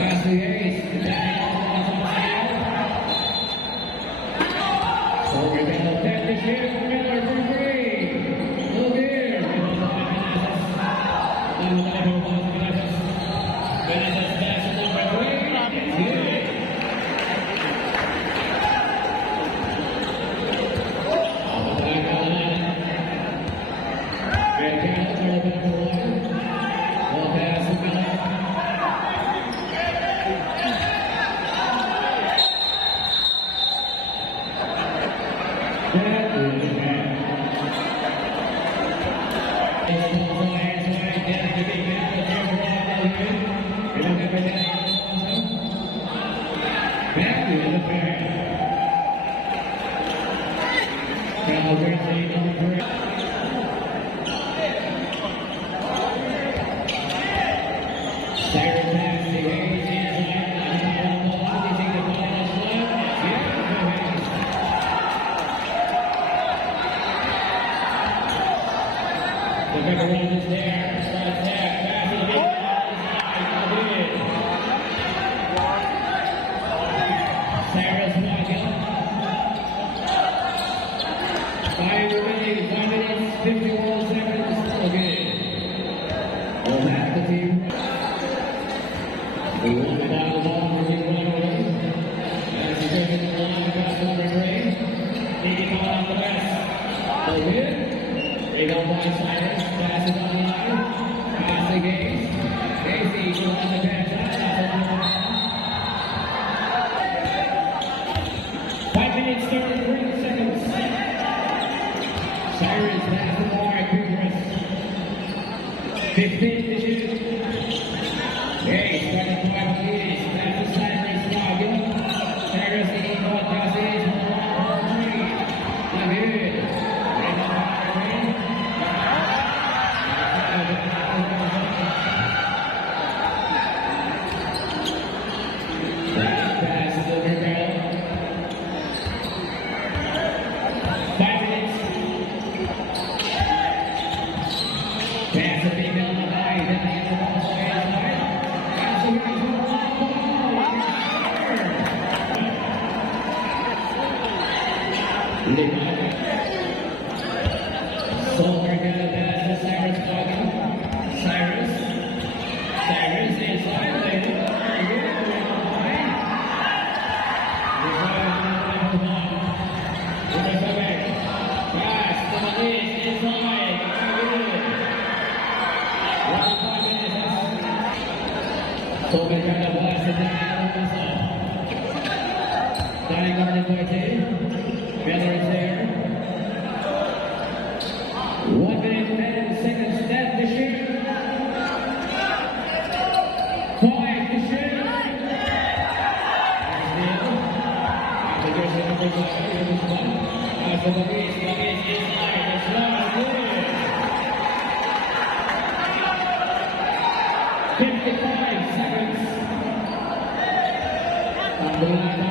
Passing ace. Over the technician, Miller for three. Look here. Benitez passes number three. It's good. Off the back of the line. Van Cannon, number one. Ball pass to Miller. The big one is there, starts there, passes it in, Sarah's walking. 5 remaining, 5 minutes, 51 seconds, still good. We'll have the team. We will be down the ball for week 1 already. As he's driven the line across number 3. Taking on out the west. So good. Rebound by Cyrus, passes on the line, pass the Gaze. Gaze on the bench, 5 minutes, 33 seconds. Cyrus pass the bar, Kubrick. 15 to shoot. Gaze, starting point on the east, passes Cyrus, now Cyrus, the equal, passes on the line, 3. Not good. Rebound by Green. Passes over Bell. 5 minutes. Pass the big down the high. Then they get the ball side. Pass the guys on the ball. Soldier gonna pass to Cyrus Buggin. Cyrus inside later. So they kind of blasted down on this Danny guarded by Tate. Miller is there. 1 minute, 10 seconds left to shoot. 5 to shoot. Application number 5 in this one. As the Babies inside. It's long, good. 55 seconds. On the line.